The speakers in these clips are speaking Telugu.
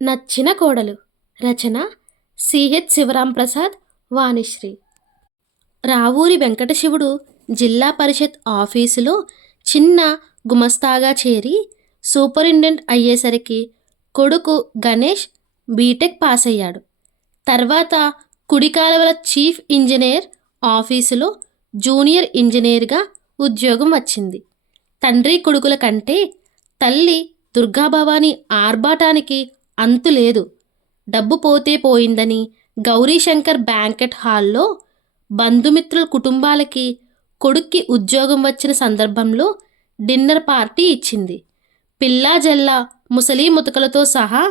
నచ్చిన కోడలు. రచన సిహెచ్ శివరాంప్రసాద్, వాణిశ్రీ. రావూరి వెంకటశివుడు జిల్లా పరిషత్ ఆఫీసులో చిన్న గుమస్తాగా చేరి సూపరింటెండెంట్ అయ్యేసరికి కొడుకు గణేష్ బీటెక్ పాస్ అయ్యాడు. తర్వాత కుడికాలువల చీఫ్ ఇంజనీర్ ఆఫీసులో జూనియర్ ఇంజనీర్గా ఉద్యోగం వచ్చింది. తండ్రి కొడుకుల కంటే తల్లి దుర్గాభవాని ఆర్భాటానికి అంతులేదు. డబ్బు పోతే పోయిందని గౌరీశంకర్ బ్యాంకెట్ హాల్లో బంధుమిత్రుల కుటుంబాలకి కొడుక్కి ఉద్యోగం వచ్చిన సందర్భంలో డిన్నర్ పార్టీ ఇచ్చింది. పిల్లా జల్లా ముసలి ముతకలతో సహా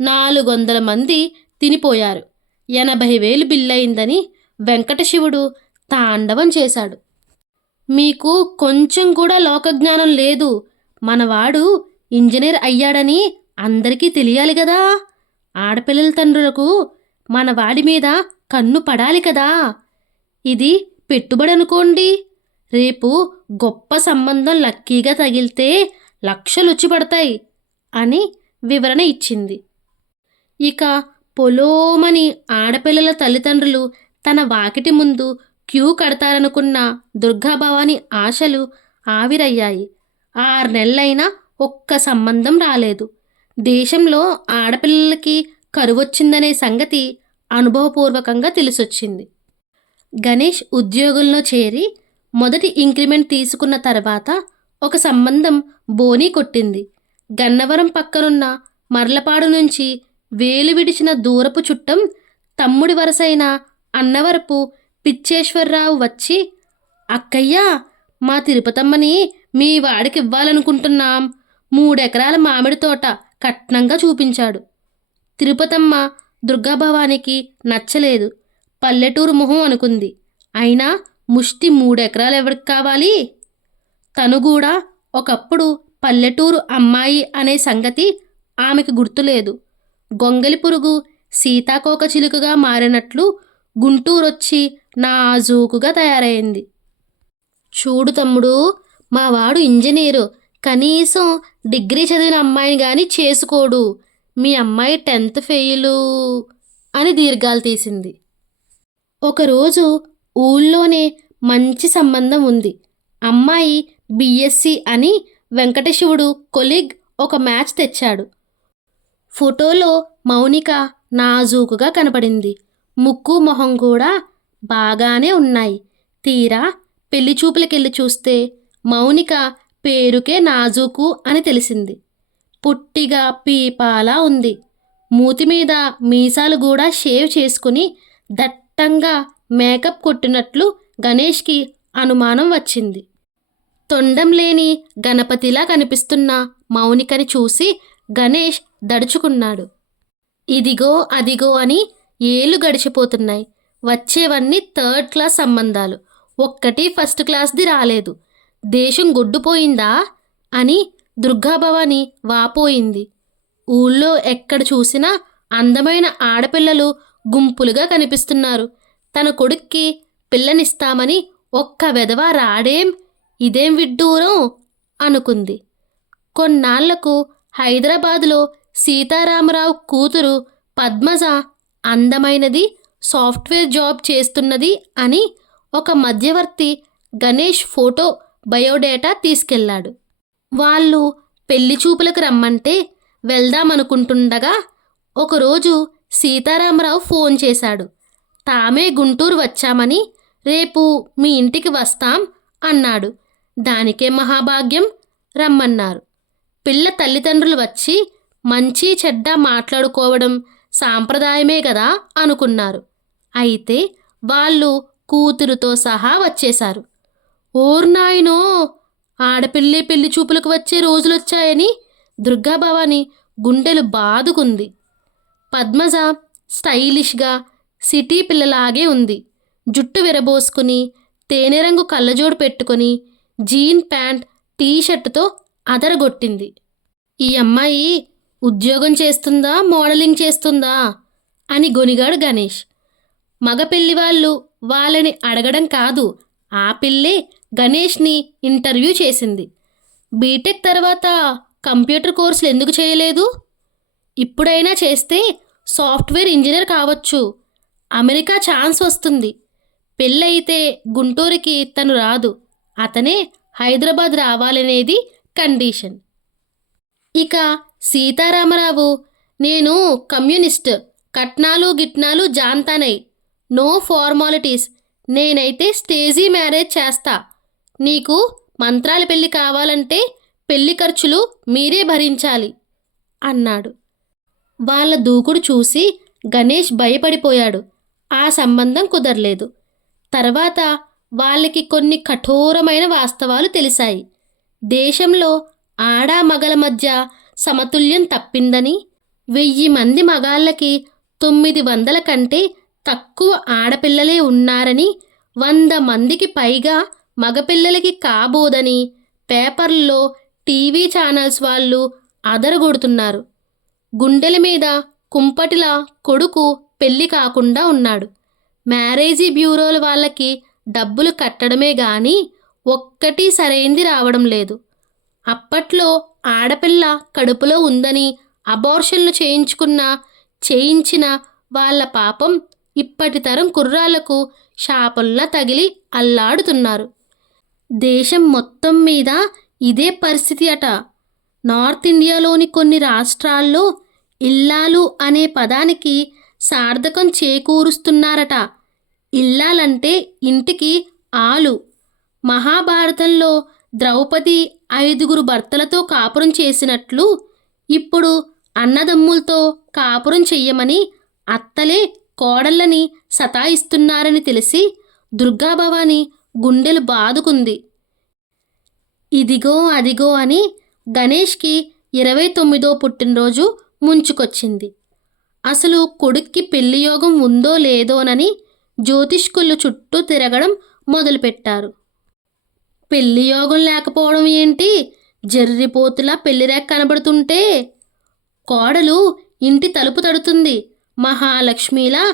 400 మంది తినిపోయారు. 80,000 బిల్లయిందని వెంకటశివుడు తాండవం చేశాడు. మీకు కొంచెం కూడా లోకజ్ఞానం లేదు. మనవాడు ఇంజనీర్ అయ్యాడని అందరికీ తెలియాలి కదా. ఆడపిల్లల తండ్రులకు మనవాడి మీద కన్ను పడాలి కదా. ఇది పెట్టుబడి అనుకోండి. రేపు గొప్ప సంబంధం లక్కీగా తగిలితే లక్షలొచ్చి పడతాయి అని వివరణ ఇచ్చింది. ఇక పొలోమని ఆడపిల్లల తల్లిదండ్రులు తన వాకిటి ముందు క్యూ కడతారనుకున్న దుర్గాభవాని ఆశలు ఆవిరయ్యాయి. 6 నెలలైనా ఒక్క సంబంధం రాలేదు. దేశంలో ఆడపిల్లలకి కరువొచ్చిందనే సంగతి అనుభవపూర్వకంగా తెలిసొచ్చింది. గణేష్ ఉద్యోగంలో చేరి మొదటి ఇంక్రిమెంట్ తీసుకున్న తర్వాత ఒక సంబంధం బోనీ కొట్టింది. గన్నవరం పక్కనున్న మర్లపాడు నుంచి వేలు విడిచిన దూరపు చుట్టం తమ్ముడి వరసైన అన్నవరపు పిచ్చేశ్వరరావు వచ్చి, అక్కయ్యా, మా తిరుపతమ్మని మీ వాడికి ఇవ్వాలనుకుంటున్నాం. 3 ఎకరాల మామిడి తోట కట్నంగా చూపించాడు. తిరుపతమ్మ దుర్గాభవానికి నచ్చలేదు. పల్లెటూరు మొహం అనుకుంది. అయినా ముష్టి 3 ఎకరాలు ఎవరికి కావాలి? తను కూడా ఒకప్పుడు పల్లెటూరు అమ్మాయి అనే సంగతి ఆమెకు గుర్తులేదు. గొంగలి పురుగు సీతాకోక చిలుకగా మారినట్లు గుంటూరొచ్చి నాజూకుగా తయారైంది. చూడు తమ్ముడు, మా వాడు ఇంజనీరు. కనీసం డిగ్రీ చదివిన అమ్మాయిని కానీ చేసుకోడు. మీ అమ్మాయి 10th ఫెయిలు అని దీర్ఘాలు తీసింది. ఒకరోజు ఊళ్ళోనే మంచి సంబంధం ఉంది. అమ్మాయి బిఎస్సి అని వెంకటశివుడు కొలీగ్ ఒక మ్యాచ్ తెచ్చాడు. ఫోటోలో మౌనిక నాజూకుగా కనపడింది. ముక్కు మొహం కూడా బాగానే ఉన్నాయి. తీరా పెళ్లి చూపులకెళ్ళి చూస్తే మౌనిక పేరుకే నాజూకు అని తెలిసింది. పుట్టిగా పీపాలా ఉంది. మూతి మీద మీసాలు కూడా షేవ్ చేసుకుని దట్టంగా మేకప్ కొట్టినట్లు గణేష్కి అనుమానం వచ్చింది. తొండం లేని గణపతిలా కనిపిస్తున్న మౌనికని చూసి గణేష్ దడుచుకున్నాడు. ఇదిగో అదిగో అని ఏళ్ళు గడిచిపోతున్నాయి. వచ్చేవన్నీ 3rd క్లాస్ సంబంధాలు. ఒక్కటి 1st క్లాస్ది రాలేదు. దేశం గొడ్డుపోయిందా అని దుర్గాభవాని వాపోయింది. ఊళ్ళో ఎక్కడ చూసినా అందమైన ఆడపిల్లలు గుంపులుగా కనిపిస్తున్నారు. తన కొడుక్కి పిల్లనిస్తామని ఒక్క వెధవ రాడేం, ఇదేం విడ్డూరం అనుకుంది. కొన్నాళ్లకు హైదరాబాదులో సీతారామరావు కూతురు పద్మజ అందమైనది, సాఫ్ట్వేర్ జాబ్ చేస్తున్నది అని ఒక మధ్యవర్తి గణేష్ ఫోటో బయోడేటా తీసుకెళ్లాడు. వాళ్ళు పెళ్లి చూపులకు రమ్మంటే వెళ్దామనుకుంటుండగా ఒకరోజు సీతారామరావు ఫోన్ చేశాడు. తామే గుంటూరు వచ్చామని, రేపు మీ ఇంటికి వస్తాం అన్నాడు. దానికే మహాభాగ్యం, రమ్మన్నారు. పిల్ల తల్లిదండ్రులు వచ్చి మంచి చెడ్డ మాట్లాడుకోవడం సాంప్రదాయమే కదా అనుకున్నారు. అయితే వాళ్ళు కూతురుతో సహా వచ్చేశారు. ఓర్నాయనో, ఆడపిల్లి పెళ్లి చూపులకు వచ్చే రోజులొచ్చాయని దుర్గాభవాని గుండెలు బాదుకుంది. పద్మజ స్టైలిష్గా సిటీ పిల్లలాగే ఉంది. జుట్టు విరబోసుకుని తేనె రంగు కళ్ళజోడు పెట్టుకుని జీన్ ప్యాంట్ టీషర్టుతో అదరగొట్టింది. ఈ అమ్మాయి ఉద్యోగం చేస్తుందా, మోడలింగ్ చేస్తుందా అని గొనిగాడు గణేష్. మగ పెళ్లివాళ్ళు వాళ్ళని అడగడం కాదు, ఆ పిల్లే గణేష్ని ఇంటర్వ్యూ చేసింది. బీటెక్ తర్వాత కంప్యూటర్ కోర్సులు ఎందుకు చేయలేదు? ఇప్పుడైనా చేస్తే సాఫ్ట్వేర్ ఇంజనీర్ కావచ్చు. అమెరికా ఛాన్స్ వస్తుంది. పెళ్ళయితే గుంటూరుకి తను రాదు. అతనే హైదరాబాద్ రావాలనేది కండిషన్. ఇక సీతారామరావు, నేను కమ్యూనిస్ట్, కట్నాలు గిట్నాలు జాన్తానై, నో ఫార్మాలిటీస్, నేనైతే స్టేజీ మ్యారేజ్ చేస్తా. నీకు మంత్రాల పెళ్ళి కావాలంటే పెళ్లి ఖర్చులు మీరే భరించాలి అన్నాడు. వాళ్ళ దూకుడు చూసి గణేష్ భయపడిపోయాడు. ఆ సంబంధం కుదరలేదు. తర్వాత వాళ్ళకి కొన్ని కఠోరమైన వాస్తవాలు తెలిసాయి. దేశంలో ఆడా మగల మధ్య సమతుల్యం తప్పిందని, 1000 మంది మగాళ్ళకి 900 కంటే తక్కువ ఆడపిల్లలే ఉన్నారని, 100 మందికి పైగా మగపిల్లలకి కాబోదని పేపర్లలో, టీవీ ఛానల్స్ వాళ్ళు అదరగొడుతున్నారు. గుండెల మీద కుంపటిలా కొడుకు పెళ్లి కాకుండా ఉన్నాడు. మ్యారేజీ బ్యూరోల వాళ్ళకి డబ్బులు కట్టడమే గాని ఒక్కటి సరైంది రావడం లేదు. అప్పట్లో ఆడపిల్ల కడుపులో ఉందని అబార్షన్లు చేయించిన వాళ్ళ పాపం ఇప్పటి తరం కుర్రాళ్లకు శాపంలా తగిలి అల్లాడుతున్నారు. దేశం మొత్తం మీద ఇదే పరిస్థితి అట. నార్త్ ఇండియాలోని కొన్ని రాష్ట్రాల్లో ఇల్లాలు అనే పదానికి సార్థకం చేకూరుస్తున్నారట. ఇల్లాలంటే ఇంటికి ఆలు. మహాభారతంలో ద్రౌపది 5 భర్తలతో కాపురం చేసినట్లు ఇప్పుడు అన్నదమ్ములతో కాపురం చెయ్యమని అత్తలే కోడళ్ళని సతాయిస్తున్నారని తెలిసి దుర్గాభవాని గుండెలు బాదుకుంది. ఇదిగో అదిగో అని గణేష్కి 29వ పుట్టినరోజు ముంచుకొచ్చింది. అసలు కొడుక్కి పెళ్లి యోగం ఉందో లేదోనని జ్యోతిష్కులు చుట్టూ తిరగడం మొదలుపెట్టారు. పెళ్లి యోగం లేకపోవడం ఏంటి, జర్రిపోతులా పెళ్లిరేఖ కనబడుతుంటే కోడలు ఇంటి తలుపు తడుతుంది మహాలక్ష్మిలా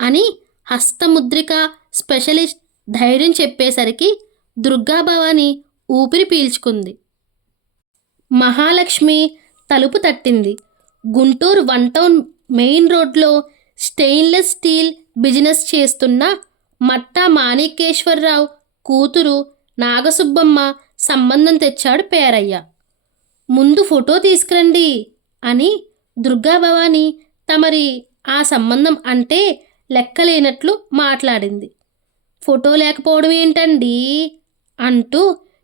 అని హస్తముద్రిక స్పెషలిస్ట్ ధైర్యం చెప్పేసరికి దుర్గాభవాని ఊపిరి పీల్చుకుంది. మహాలక్ష్మి తలుపు తట్టింది. గుంటూరు 1 టౌన్ మెయిన్ రోడ్లో స్టెయిన్లెస్ స్టీల్ బిజినెస్ చేస్తున్న మట్టా మాణికేశ్వరరావు కూతురు నాగసుబ్బమ్మ సంబంధం తెచ్చాడు పేరయ్య. ముందు ఫోటో తీసుకురండి అని దుర్గాభవాని తమరి ఆ సంబంధం అంటే లెక్కలేనట్లు మాట్లాడింది. ఫోటో లేకపోవడం ఏంటండి అంటూ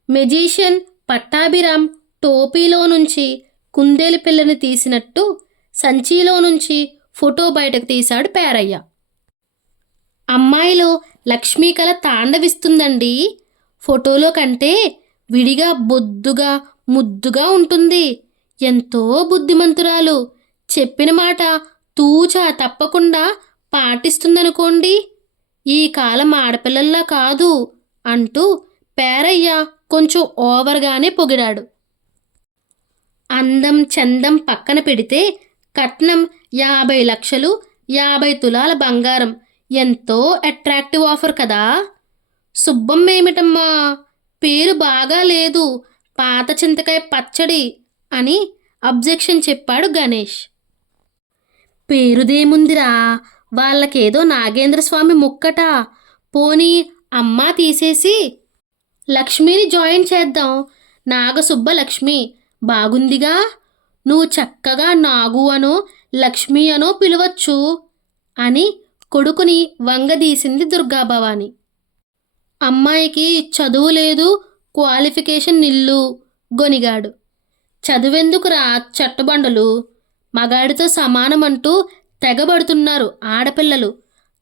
మెజీషియన్ పట్టాభిరామ్ టోపీలో నుంచి కుందేలు పిల్లని తీసినట్టు సంచిలో నుంచి ఫోటో బయటకు తీశాడు పేరయ్య. అమ్మాయిలో లక్ష్మీ కళ తాండవిస్తుందండి. ఫోటోలో కంటే విడిగా బొద్దుగా ముద్దుగా ఉంటుంది. ఎంతో బుద్ధిమంతురాలు. చెప్పిన మాట తూచా తప్పకుండా పాటిస్తుందనుకోండి. ఈ కాలం ఆడపిల్లల్లా కాదు అంటూ పేరయ్య కొంచెం ఓవర్గానే పొగిడాడు. అందం చందం పక్కన పెడితే కట్నం 50 లక్షలు, 50 తులాల బంగారం ఎంతో అట్రాక్టివ్ ఆఫర్ కదా. సుబ్బమ్మ ఏమిటమ్మా, పేరు బాగా లేదు, పాత చింతకాయ పచ్చడి అని అబ్జెక్షన్ చెప్పాడు గణేష్. పేరుదేముందిరా, వాళ్ళకేదో నాగేంద్రస్వామి ముక్కట. పోనీ అమ్మ తీసేసి లక్ష్మిని జాయిన్ చేద్దాం. నాగసుబ్బ లక్ష్మి బాగుందిగా. నువ్వు చక్కగా నాగు అనో లక్ష్మి అనో పిలవచ్చు అని కొడుకుని వంగదీసింది దుర్గాభవాని. అమ్మాయికి చదువు లేదు, క్వాలిఫికేషన్ నిల్లు గొనిగాడు. చదువెందుకురా చట్టబండలు, మగాడితో సమానమంటూ తెగబడుతున్నారు ఆడపిల్లలు.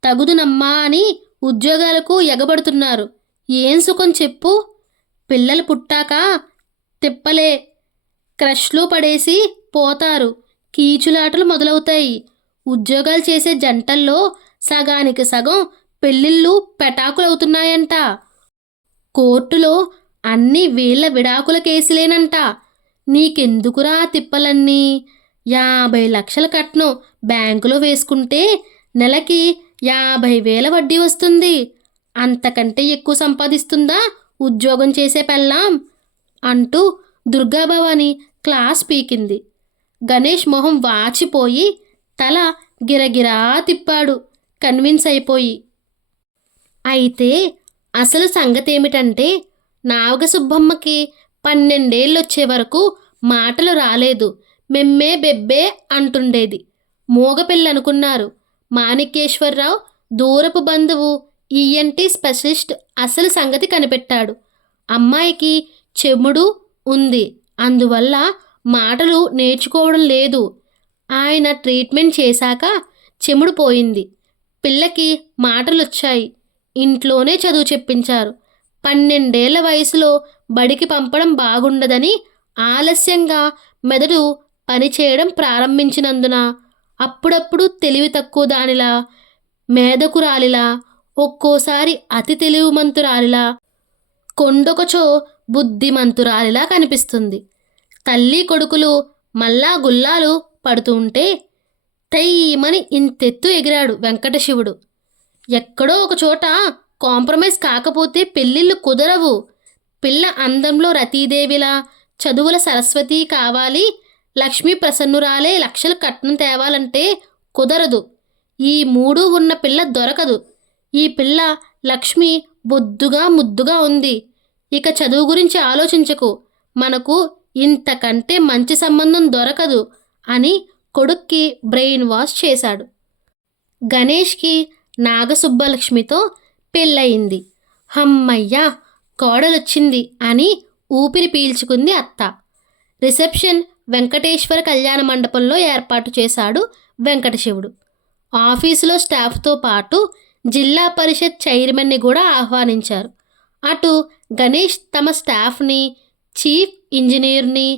తగుదునమ్మా అని ఉద్యోగాలకు ఎగబడుతున్నారు. ఏం సుఖం చెప్పు. పిల్లలు పుట్టాక తిప్పలే, క్రష్లో పడేసి పోతారు. కీచులాటలు మొదలవుతాయి. ఉద్యోగాలు చేసే జంటల్లో సగానికి సగం పెళ్ళిళ్ళు పెటాకులవుతున్నాయంట. కోర్టులో అన్ని వీళ్ళ విడాకుల కేసులేనంట. నీకెందుకురా తిప్పలన్నీ? 50 లక్షల కట్నం బ్యాంకులో వేసుకుంటే నెలకి 50,000 వడ్డీ వస్తుంది. అంతకంటే ఎక్కువ సంపాదిస్తుందా ఉద్యోగం చేసే పెళ్ళాం అంటూ దుర్గాభవాని క్లాస్ పీకింది. గణేష్ మొహం వాచిపోయి తల గిరగిరా తిప్పాడు కన్విన్స్ అయిపోయి. అయితే అసలు సంగతేమిటంటే నాగసుబ్బమ్మకి 12 ఏళ్ళొచ్చే వరకు మాటలు రాలేదు. మెమ్మే బెబ్బే అంటుండేది. మూగపిల్లనుకున్నారు. మాణిక్యేశ్వరరావు దూరపు బంధువు ఈఎన్టీ స్పెషలిస్ట్ అసలు సంగతి కనిపెట్టాడు. అమ్మాయికి చెముడు ఉంది, అందువల్ల మాటలు నేర్చుకోవడం లేదు. ఆయన ట్రీట్మెంట్ చేశాక చెముడు పోయింది. పిల్లకి మాటలొచ్చాయి. ఇంట్లోనే చదువు చెప్పించారు. 12 ఏళ్ల వయసులో బడికి పంపడం బాగుండదని ఆలస్యంగా మెదడు పనిచేయడం ప్రారంభించినందున అప్పుడప్పుడు తెలివి తక్కువ దానిలా, మేధకురాలిలా, ఒక్కోసారి అతి తెలివిమంతురాలిలా, కొండొకచో బుద్ధిమంతురాలిలా కనిపిస్తుంది. తల్లి కొడుకులు మల్లా గుల్లాలు పడుతూ ఉంటే తయ్యమని ఇంతెత్తు ఎగిరాడు వెంకటశివుడు. ఎక్కడో ఒకచోట కాంప్రమైజ్ కాకపోతే పెళ్ళిళ్ళు కుదరవు. పిల్ల అందంలో రతీదేవిలా, చదువుల సరస్వతి కావాలి, లక్ష్మీ ప్రసన్నురాలే లక్షలు కట్నం తేవాలంటే కుదరదు. ఈ 3 ఉన్న పిల్ల దొరకదు. ఈ పిల్ల లక్ష్మి బొద్దుగా ముద్దుగా ఉంది. ఇక చదువు గురించి ఆలోచించకు, మనకు ఇంతకంటే మంచి సంబంధం దొరకదు అని కొడుక్కి బ్రెయిన్ వాష్ చేశాడు. గణేష్కి నాగసుబ్బలక్ష్మితో పెళ్ళయింది. హమ్మయ్యా, కోడలొచ్చింది అని ఊపిరి పీల్చుకుంది అత్త. రిసెప్షన్ వెంకటేశ్వర కళ్యాణ మండపంలో ఏర్పాటు చేశాడు వెంకటశివుడు. ఆఫీసులో స్టాఫ్తో పాటు జిల్లా పరిషత్ చైర్మన్ని కూడా ఆహ్వానించారు. అటు గణేష్ తమ స్టాఫ్ని, చీఫ్ ఇంజనీర్ని,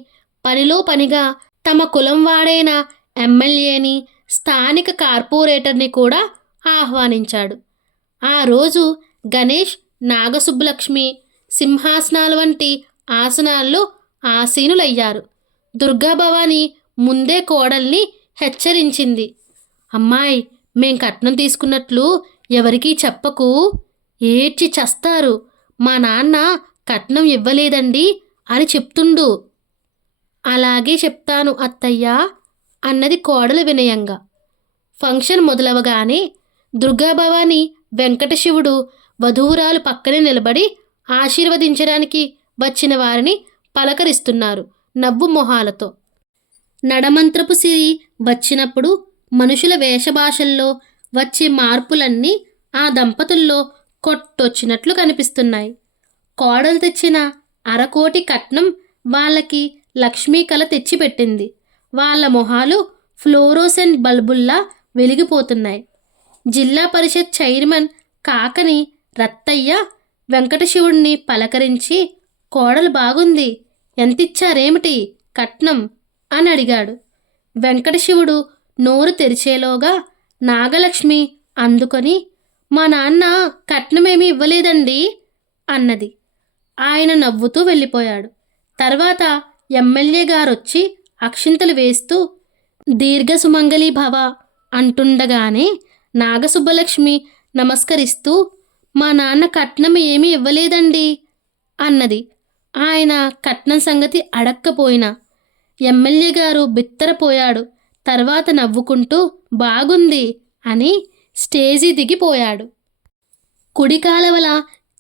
పనిలో పనిగా తమ కులం వాడైన ఎమ్మెల్యేని, స్థానిక కార్పొరేటర్ని కూడా ఆహ్వానించాడు. ఆ రోజు గణేష్, నాగసుబ్బలక్ష్మి సింహాసనాల వంటి ఆసనాల్లో ఆసీనులయ్యారు. దుర్గాభవాని ముందే కోడల్ని హెచ్చరించింది. అమ్మాయి, మేం కట్నం తీసుకున్నట్లు ఎవరికీ చెప్పకు, ఏడ్చి చస్తారు. మా నాన్న కట్నం ఇవ్వలేదండి అని చెప్తుండు. అలాగే చెప్తాను అత్తయ్యా అన్నది కోడలు వినయంగా. ఫంక్షన్ మొదలవగానే దుర్గాభవాని, వెంకటశివుడు వధూవరాలు పక్కనే నిలబడి ఆశీర్వదించడానికి వచ్చిన వారిని పలకరిస్తున్నారు నవ్వు మొహాలతో. నడమంత్రపు సిరి వచ్చినప్పుడు మనుషుల వేషభాషల్లో వచ్చే మార్పులన్నీ ఆ దంపతుల్లో కొట్టొచ్చినట్లు కనిపిస్తున్నాయి. కోడలు తెచ్చిన 1/2 కోటి కట్నం వాళ్ళకి లక్ష్మీ కళ తెచ్చిపెట్టింది. వాళ్ళ మొహాలు ఫ్లోరోసెంట్ బల్బుల్లా వెలిగిపోతున్నాయి. జిల్లా పరిషత్ చైర్మన్ కాకని రత్తయ్య వెంకటశివుడిని పలకరించి, కోడలు బాగుంది, ఎంతిచ్చారేమిటి కట్నం అని అడిగాడు. వెంకటశివుడు నోరు తెరిచేలోగా నాగలక్ష్మి అందుకొని, మా నాన్న కట్నమేమీ ఇవ్వలేదండి అన్నది. ఆయన నవ్వుతూ వెళ్ళిపోయాడు. తర్వాత ఎమ్మెల్యే గారొచ్చి అక్షింతలు వేస్తూ దీర్ఘ సుమంగళీ భవ అంటుండగానే నాగసుబ్బలక్ష్మి నమస్కరిస్తూ, మా నాన్న కట్నం ఏమీ ఇవ్వలేదండి అన్నది. ఆయన కట్నం సంగతి అడక్కపోయినా ఎమ్మెల్యే గారు బిత్తరపోయాడు. తర్వాత నవ్వుకుంటూ బాగుంది అని స్టేజీ దిగిపోయాడు. కుడి కాలవల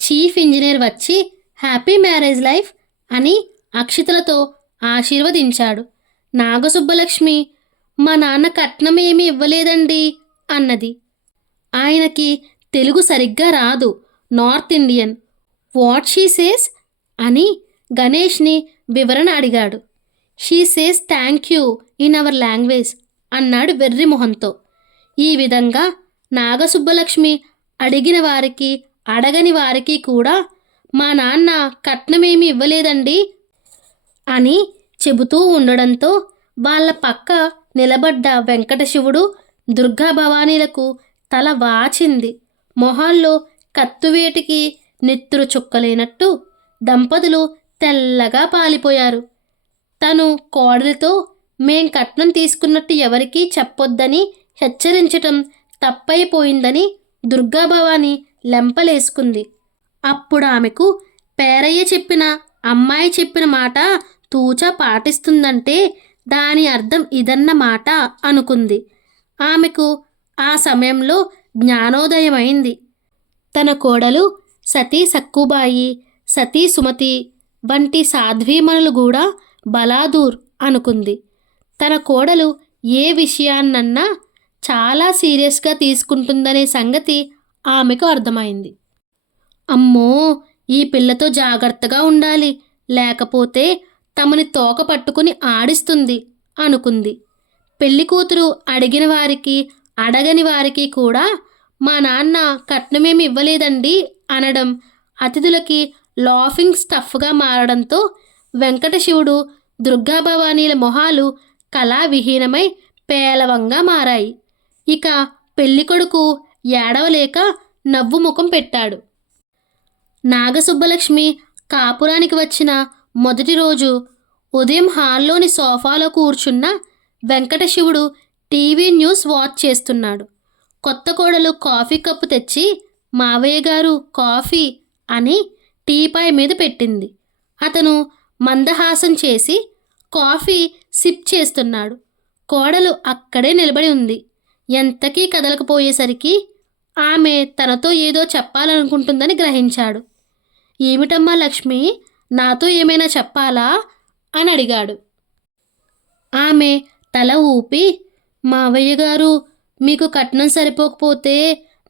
చీఫ్ ఇంజనీర్ వచ్చి హ్యాపీ మ్యారేజ్ లైఫ్ అని అక్షితలతో ఆశీర్వదించాడు. నాగసుబ్బలక్ష్మి, మా నాన్న కట్నం ఏమీ ఇవ్వలేదండి అన్నది. ఆయనకి తెలుగు సరిగ్గా రాదు, north Indian. What she says అని గణేష్ని వివరణ అడిగాడు. She says thank you in our language అన్నాడు వెర్రి మొహంతో. ఈ విధంగా నాగసుబ్బలక్ష్మి అడిగిన వారికి అడగని వారికి కూడా మా నాన్న కట్నమేమీ ఇవ్వలేదండి అని చెబుతూ ఉండడంతో వాళ్ళ పక్క నిలబడ్డ వెంకటశివుడు, దుర్గాభవానీలకు తల వాచింది. మొహాల్లో కత్తువేటికి నెత్తురు చుక్కలేనట్టు దంపతులు తెల్లగా పాలిపోయారు. తను కోడలితో మేం కట్నం తీసుకున్నట్టు ఎవరికీ చెప్పొద్దని హెచ్చరించటం తప్పైపోయిందని దుర్గాభవాని లెంపలేసుకుంది. అప్పుడు ఆమెకు పేరయ్య చెప్పిన, అమ్మాయి చెప్పిన మాట తూచా పాటిస్తుందంటే దాని అర్థం ఇదన్నమాట అనుకుంది. ఆమెకు ఆ సమయంలో జ్ఞానోదయమైంది. తన కోడలు సతీ సక్కుబాయి, సతీ సుమతి వంటి సాధ్వీమణులు కూడా బలాదూర్ అనుకుంది. తన కోడలు ఏ విషయాన్నన్నా చాలా సీరియస్గా తీసుకుంటుందనే సంగతి ఆమెకు అర్థమైంది. అమ్మో, ఈ పిల్లతో జాగ్రత్తగా ఉండాలి, లేకపోతే తమని తోక పట్టుకుని ఆడిస్తుంది అనుకుంది. పెళ్లి కూతురు అడిగిన వారికి అడగని వారికి కూడా మా నాన్న కట్నమేమి ఇవ్వలేదండి అనడం అతిథులకి లాఫింగ్ స్టఫ్గా మారడంతో వెంకటశివుడు, దుర్గాభవానీల మొహాలు కళావిహీనమై పేలవంగా మారాయి. ఇక పెళ్ళికొడుకు ఏడవలేక నవ్వు ముఖం పెట్టాడు. నాగసుబ్బలక్ష్మి కాపురానికి వచ్చిన మొదటి రోజు ఉదయం హాల్లోని సోఫాలో కూర్చున్న వెంకటశివుడు టీవీ న్యూస్ వాచ్ చేస్తున్నాడు. కొత్త కోడలు కాఫీ కప్పు తెచ్చి మావయ్య గారు కాఫీ అని టీపాయ్ మీద పెట్టింది. అతను మందహాసం చేసి కాఫీ సిప్ చేస్తున్నాడు. కోడలు అక్కడే నిలబడి ఉంది. ఎంతకీ కదలకపోయేసరికి ఆమె తనతో ఏదో చెప్పాలనుకుంటుందని గ్రహించాడు. ఏమిటమ్మా లక్ష్మి, నాతో ఏమైనా చెప్పాలా అని అడిగాడు. ఆమె తల ఊపి, మావయ్య గారు, మీకు కట్నం సరిపోకపోతే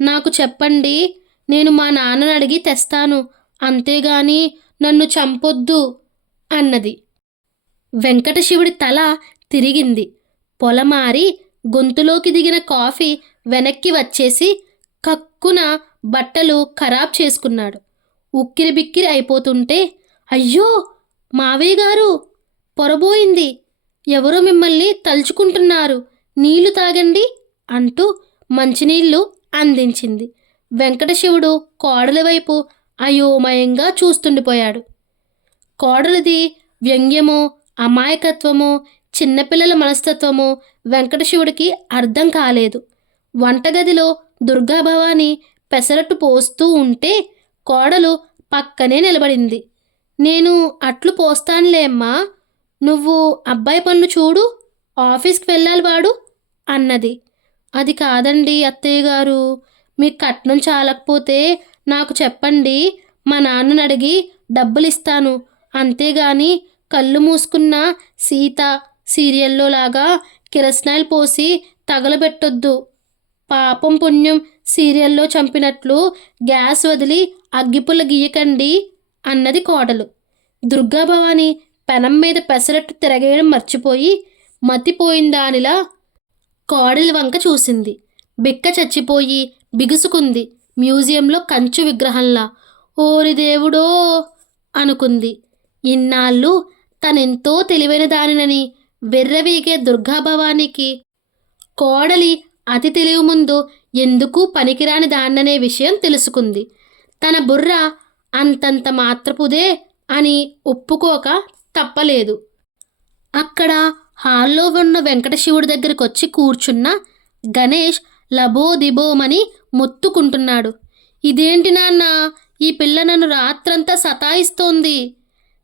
నాకు చెప్పండి, నేను మా నాన్నని అడిగి తెస్తాను, అంతేగాని నన్ను చంపొద్దు అన్నది. వెంకటశివుడి తల తిరిగింది. పొలమారి గొంతులోకి దిగిన కాఫీ వెనక్కి వచ్చేసి కక్కున బట్టలు ఖరాబ్ చేసుకున్నాడు. ఉక్కిరిబిక్కిరి అయిపోతుంటే, అయ్యో మావయ్య గారు, పొరబోయింది, ఎవరో మిమ్మల్ని తలుచుకుంటున్నారు, నీళ్లు తాగండి అంటూ మంచినీళ్లు అందించింది. వెంకటశివుడు కోడల వైపు అయోమయంగా చూస్తుండిపోయాడు. కోడలిది వ్యంగ్యమో అమాయకత్వమో చిన్నపిల్లల మనస్తత్వమో వెంకటశివుడికి అర్థం కాలేదు. వంటగదిలో దుర్గాభవాని పెసరట్టు పోస్తూ ఉంటే కోడలు పక్కనే నిలబడింది. నేను అట్లు పోస్తానులే అమ్మా, నువ్వు అబ్బాయి పన్ను చూడు, ఆఫీస్కి వెళ్ళాలి వాడు అన్నది. అది కాదండి అత్తయ్య గారు, మీకు కట్నం చాలకపోతే నాకు చెప్పండి, మా నాన్నని అడిగి డబ్బులు ఇస్తాను, అంతేగాని కళ్ళు మూసుకున్న సీత సీరియల్లో లాగా కిరసనాయిల్ పోసి తగలబెట్టొద్దు. పాపం పుణ్యం సీరియల్లో చంపినట్లు గ్యాస్ వదిలి అగ్గిపుల్ల గీయకండి అన్నది కోడలు. దుర్గాభవాని పెనం మీద పెసరట్టు తిరగేయడం మర్చిపోయి మతిపోయిందానిలా కోడలి వంక చూసింది. బిక్క చచ్చిపోయి బిగుసుకుంది. మ్యూజియంలో కంచు విగ్రహంలా. ఓరి దేవుడో అనుకుంది. ఇన్నాళ్ళు తనెంతో తెలివైన దానినని వెర్రవీగే దుర్గాభవానికి కోడలి అతి తెలివి ముందు ఎందుకు పనికిరాని దాన్ననే విషయం తెలుసుకుంది. తన బుర్ర అంతంత మాత్రపుదే అని ఒప్పుకోక తప్పలేదు. అక్కడ హాల్లో ఉన్న వెంకటశివుడి దగ్గరికి వచ్చి కూర్చున్న గణేష్ లబోదిబోమని మొత్తుకుంటున్నాడు. ఇదేంటి నాన్న, ఈ పిల్ల నన్ను రాత్రంతా సతాయిస్తోంది.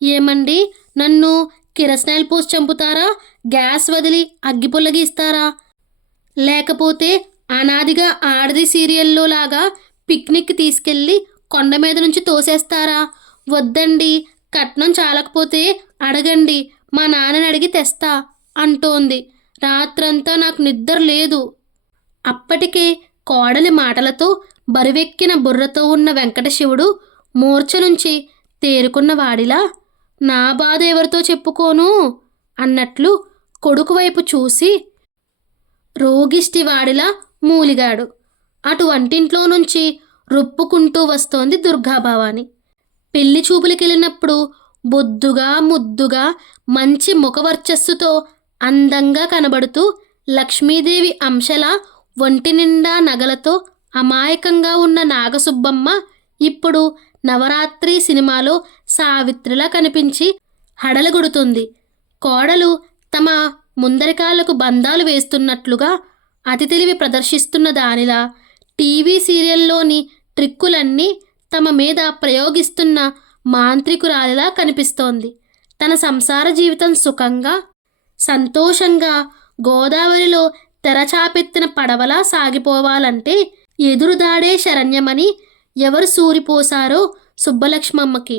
ఏమండి, నన్ను కిరసనాయిల్ పోసి చంపుతారా, గ్యాస్ వదిలి అగ్గిపుల్ల గీస్తారా, లేకపోతే అనాదిగా ఆడది సీరియల్లో లాగా పిక్నిక్ తీసుకెళ్ళి కొండ మీద నుంచి తోసేస్తారా? వద్దండి, కట్నం చాలకపోతే అడగండి, మా నాన్నని అడిగి తెస్తా అంటోంది. రాత్రంతా నాకు నిద్ర లేదు. అప్పటికే కోడలి మాటలతో బరువెక్కిన బుర్రతో ఉన్న వెంకటశివుడు మూర్ఛ నుంచి తేరుకున్న వాడిలా, నా బాధ ఎవరితో చెప్పుకోను అన్నట్లు కొడుకు వైపు చూసి రోగిష్టివాడిలా మూలిగాడు. అటు వంటింట్లో నుంచి రొప్పుకుంటూ వస్తోంది దుర్గాభవాని. పెళ్లి చూపులకెళ్ళినప్పుడు బొద్దుగా ముద్దుగా మంచి ముఖవర్చస్సుతో అందంగా కనబడుతూ లక్ష్మీదేవి అంశలా ఒంటి నిండా నగలతో అమాయకంగా ఉన్న నాగసుబ్బమ్మ ఇప్పుడు నవరాత్రి సినిమాలో సావిత్రిలా కనిపించి హడలగొడుతుంది. కోడలు తమ ముందరికాళ్లకు బంధాలు వేస్తున్నట్లుగా అతి తెలివి ప్రదర్శిస్తున్న దానిలా టీవీ సీరియల్లోని ట్రిక్కులన్నీ తమ మీద ప్రయోగిస్తున్న మాంత్రికురాలిలా కనిపిస్తోంది. తన సంసార జీవితం సుఖంగా సంతోషంగా గోదావరిలో తెరచాపెత్తిన పడవలా సాగిపోవాలంటే ఎదురుదాడే శరణ్యమని ఎవరు సూరిపోశారో సుబ్బలక్ష్మమ్మకి.